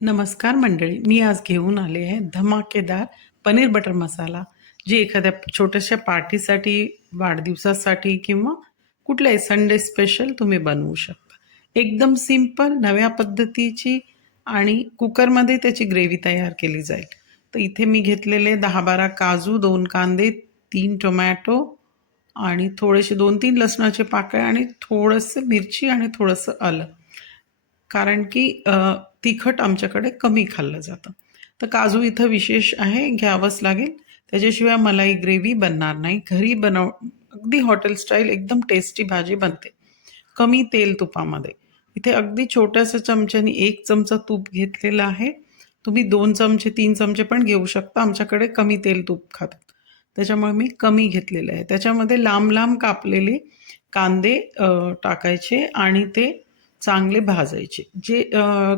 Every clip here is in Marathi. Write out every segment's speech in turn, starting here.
नमस्कार मंडळी, मी आज घेऊन आले आहे धमाकेदार पनीर बटर मसाला, जी एखाद्या छोट्याशा पार्टीसाठी, वाढदिवसासाठी किंवा कुठल्याही संडे स्पेशल तुम्ही बनवू शकता. एकदम सिंपल, नव्या पद्धतीची आणि कुकरमध्ये त्याची ग्रेव्ही तयार केली जाईल. तर इथे मी घेतलेले 10-12 काजू, 2 कांदे, 3 टोमॅटो आणि थोडेसे 2-3 लसणाचे पाकळ्या आणि थोडंसं मिरची आणि थोडंसं आलं. कारण की तिखट आमच्याकडे कमी खाल्लं जातं. तर काजू इथं विशेष आहे, घ्यावंच लागेल. त्याच्याशिवाय मलाई ग्रेव्ही बनणार नाही. घरी अगदी हॉटेल स्टाईल एकदम टेस्टी भाजी बनते. कमी तेल तुपामध्ये. इथे अगदी छोट्याशा चमच्यानी 1 चमचा तूप घेतलेला आहे. तुम्ही 2 चमचे, 3 चमचे पण घेऊ शकता. आमच्याकडे कमी तेल तूप खातात. त्याच्यामुळे मी कमी घेतलेलं आहे. त्याच्यामध्ये लांब-लांब कापलेले कांदे टाकायचे आणि ते चांगले भाजायचे. जे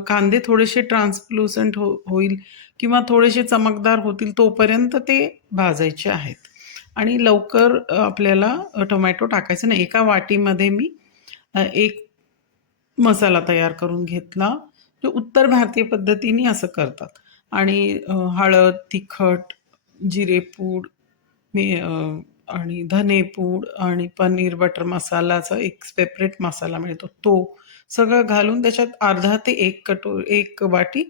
कांदे थोडेसे ट्रान्सलुसंट होईल किंवा थोडेसे चमकदार होतील तोपर्यंत ते भाजायचे आहेत. आणि लवकर आपल्याला टोमॅटो टाकायचं नाही. एका वाटीमध्ये मी एक मसाला तयार करून घेतला. जो उत्तर भारतीय पद्धतीने असं करतात. आणि हळद, तिखट, जिरेपूड, आणि धनेपूड आणि पनीर बटर मसालाचा एक सेपरेट मसाला मिळतो तो सगळं घालून त्याच्यात अर्धा ते एक वाटी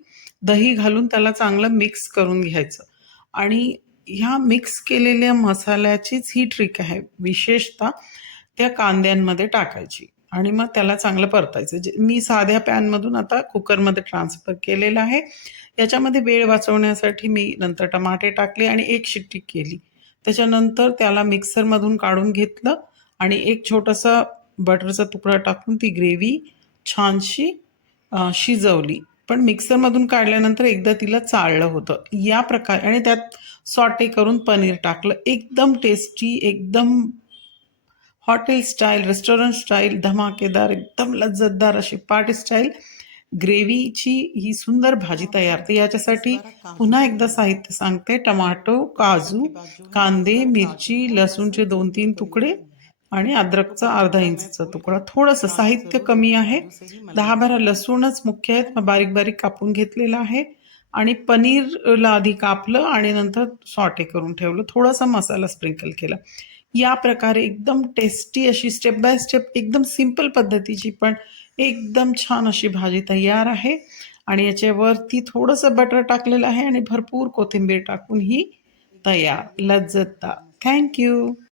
दही घालून त्याला चांगलं मिक्स करून घ्यायचं. आणि ह्या मिक्स केलेल्या मसाल्याचीच ही ट्रिक आहे. विशेषतः त्या कांद्यांमध्ये टाकायची आणि मग त्याला चांगलं परतायचं. जे मी साध्या पॅनमधून आता कुकरमध्ये ट्रान्सफर केलेलं आहे. याच्यामध्ये वेळ वाचवण्यासाठी मी नंतर टमाटे टाकले आणि एक शिट्टी केली. त्याच्यानंतर त्याला मिक्सरमधून काढून घेतलं आणि एक छोटासा बटरचा तुकडा टाकून ती ग्रेव्ही छानशी शिजवली. पण मिक्सरमधून काढल्यानंतर एकदा तिला चाळलं होतं. या प्रकारे आणि त्यात सॉटे करून पनीर टाकलं. एकदम टेस्टी, एकदम हॉटेल स्टाईल, रेस्टॉरंट स्टाईल, धमाकेदार, एकदम लज्जतदार अशी पार्टी स्टाईल ग्रेव्हीची ही सुंदर भाजी तयार. तर याच्यासाठी पुन्हा एकदा साहित्य सांगते. टमाटो, काजू, कांदे, मिरची, लसूणचे 2-3 तुकडे आणि अद्रकचा अर्धा इंचचा तुकडा. थोडंसं साहित्य कमी आहे. 10-12 लसूणच मुख्य आहेत. मग बारीक-बारीक कापून घेतलेलं आहे. आणि पनीरला आधी कापलं आणि नंतर सॉटे करून ठेवलं. थोडासा मसाला स्प्रिंकल केला. या प्रकारे एकदम टेस्टी अशी स्टेप बाय स्टेप एकदम सिंपल पद्धतीची पण एकदम छान अशी भाजी तयार आहे. आणि याच्यावरती थोडंसं बटर टाकलेलं आहे आणि भरपूर कोथिंबीर टाकून ही तयार, लज्जतदार. Thank you.